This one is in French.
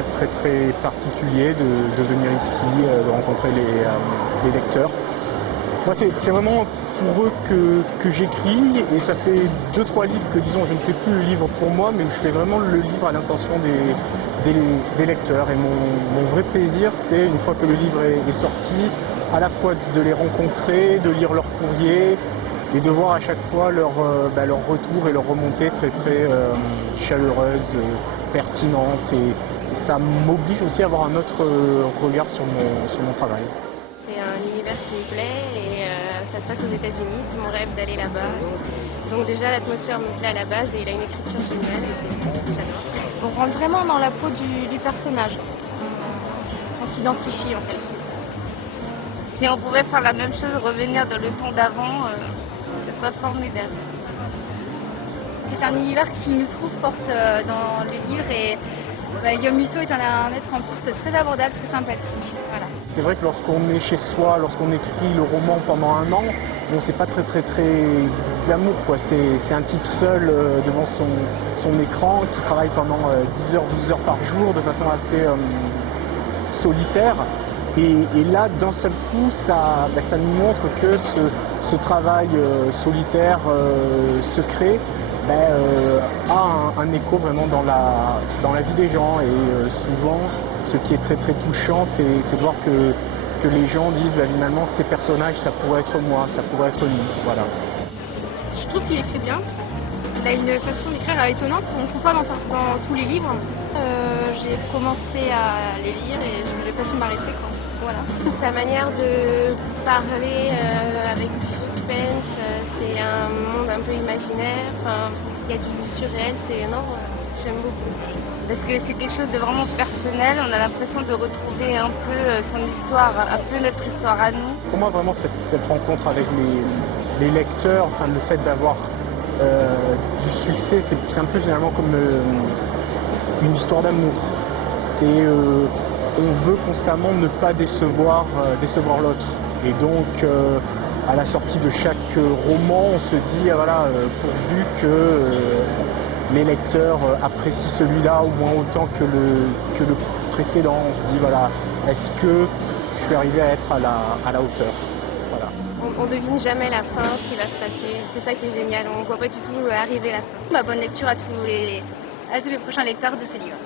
plaisir très très particulier de venir ici, de rencontrer les lecteurs. Moi, c'est vraiment pour eux que j'écris, et ça fait 2-3 livres que, disons, je ne fais plus le livre pour moi, mais je fais vraiment le livre à l'intention des lecteurs. Et mon vrai plaisir, c'est, une fois que le livre est sorti, à la fois de les rencontrer, de lire leur courrier, et de voir à chaque fois leur retour et leur remontée très très chaleureuse, pertinente, et ça m'oblige aussi à avoir un autre regard sur mon travail. C'est un univers qui me plaît et ça se passe aux États-Unis, c'est mon rêve d'aller là-bas. Donc déjà l'atmosphère me plaît à la base et il a une écriture géniale et j'adore. On rentre vraiment dans la peau du personnage. On s'identifie en fait. Si on pouvait faire la même chose, revenir dans le temps d'avant, ce serait formidable. C'est un univers qui nous transporte dans le livre et Guillaume Musso est un être en plus très abordable, très sympathique. Voilà. C'est vrai que lorsqu'on est chez soi, lorsqu'on écrit le roman pendant un an, bon, c'est pas très glamour, quoi. C'est un type seul devant son écran qui travaille pendant 10 heures, 12 heures par jour de façon assez solitaire. Et là, d'un seul coup, ça nous montre que ce travail solitaire, secret, a un écho vraiment dans la vie des gens. Et souvent, ce qui est très très touchant, c'est de voir que les gens disent finalement, ces personnages, ça pourrait être moi, ça pourrait être nous. Voilà. Je trouve qu'il écrit bien. Il a une façon d'écrire étonnante, on ne trouve pas dans tous les livres. J'ai commencé à les lire et j'ai l'impression de m'arrêter. Voilà. Sa manière de parler avec du suspense, c'est un monde un peu imaginaire, il y a du surréel, j'aime beaucoup. Parce que c'est quelque chose de vraiment personnel, on a l'impression de retrouver un peu son histoire, un peu notre histoire à nous. Pour moi, vraiment, cette rencontre avec les lecteurs, enfin, le fait d'avoir du succès, c'est un peu finalement comme une histoire d'amour. On veut constamment ne pas décevoir l'autre. Et donc, à la sortie de chaque roman, on se dit, voilà, pourvu que les lecteurs apprécient celui-là au moins autant que le précédent. On se dit, voilà, est-ce que je vais arriver à être à la hauteur. Voilà. On ne devine jamais la fin, ce qui va se passer. C'est ça qui est génial, on ne voit pas du tout arriver la fin. Bonne lecture à tous les prochains lecteurs de ces livres.